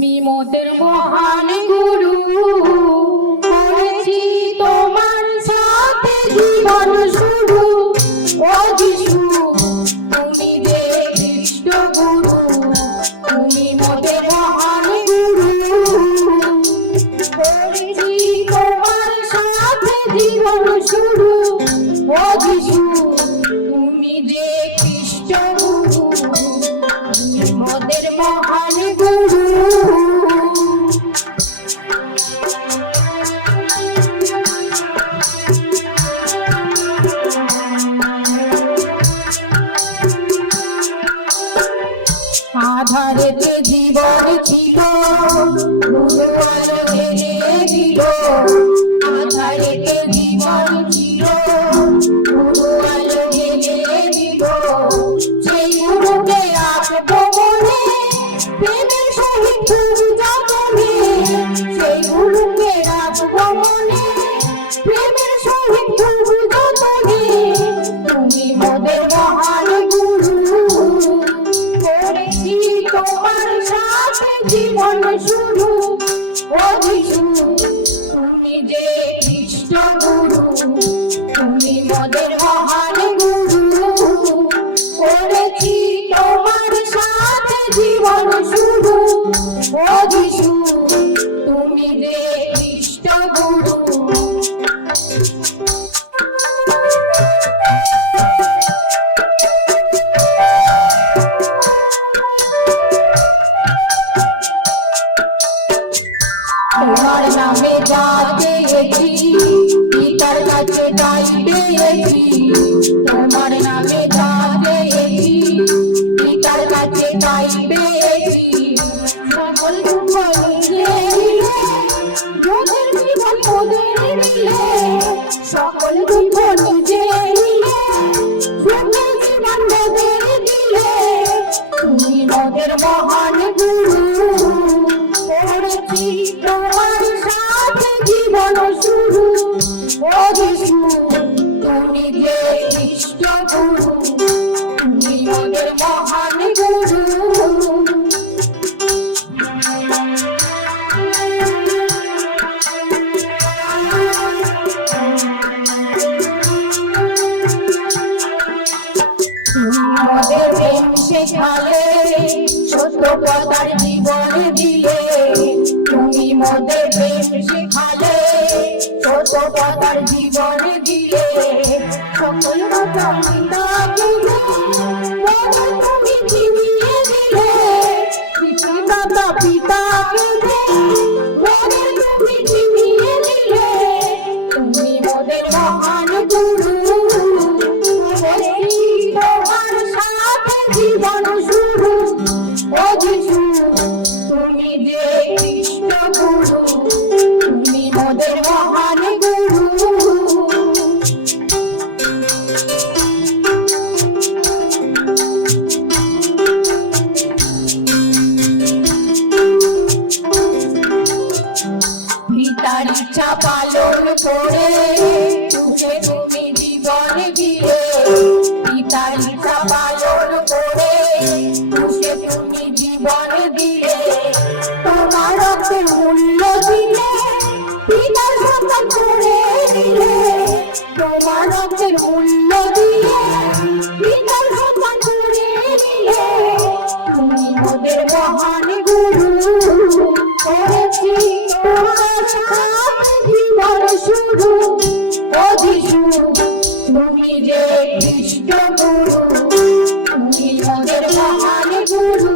তুমি মোদের মহান গুরু, করেছি তোমার সাথে জীবন শুরু। ও যিশু তুমি যে খ্রিস্ট গুরু, তুমি মোদের মহান গুরু, করেছি তোমার সাথে জীবন শুরু। ও যিশু তুমি যে খ্রিস্ট গুরু, তুমি মোদের মহান গুরু। আধারেতে জীবন ছিল, গুরু আলো এনে দিল। আধারেতে জীবন ছিল, গুরু আলো এনে দিল। সেই গুরুকে রাখবো মনে, প্রেমের সহিত যতনে। সেই গুরুকে রাখবো মনে, প্রেমের সহিত যতনে। তুমি মোদের মহান গুরু, করেছি তোমার সাথে জীবন শুরু। ও যিশু তুমি যে খ্রিস্ট গুরু, তুমি মোদের মহান গুরু, করেছি তোমার সাথে জীবন শুরু। ও যিশু তুমি যে খ্রিস্ট গুরু। তোমার নামে যা পেয়েছি, পিতার কাছে তাই পেয়েছি। তোমার নামে যা পেয়েছি, পিতার কাছে তাই পেয়েছি। সকল দুঃখ নিজে নিলে, যোগের জীবন মোদের নিলে। সকল দুঃখ নিজে নিলে, যোগের জীবন মোদের দিলে। তুমি মোদের মহান গুরু, করেছি তোমার সাথে জীবন শুরু। ও যিশু তুমি যে খ্রিস্ট গুরু, তুমি মোদের মহান গুরু। তুমি মোদের প্রেম শেখালে, সত্য কথার জীবন দিলে। তুমি মোদের প্রেম শেখালে, সত্য কথার জীবন দিলে। সকল কথা পিতা দিলে, তুমি চিনিয়ে দিলে। পিতা পিতাকে মোদের তুমি চিনিয়ে দিলে। তুমি মোদের মহান গুরু, করেছি তোমার সাথে জীবন শুরু। ও যিশু তুমি যে খ্রিস্ট গুরু, তুমি মোদের মহান গুরু। পিতার ইচ্ছা পালন করে, তুঝে তুমি জীবন দিলে। পিতার ইচ্ছা পালন করে, তুঝে তুমি জীবন দিলে। তোমার রক্তের মূল্য দিলে, পিতার সন্তান করে দিলে। তোমার রক্তের মূল্য দিলে, পিতার সন্তান করে দিলে। তুমি মোদের মহান গুরু, করেছি তোমার সাথে জীবন শুরু। ও যিশু তুমি যে খ্রিস্ট গুরু, তুমি মোদের মহান গুরু,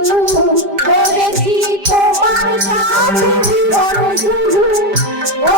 করেছি তোমার সাথে জীবন শুরু। ও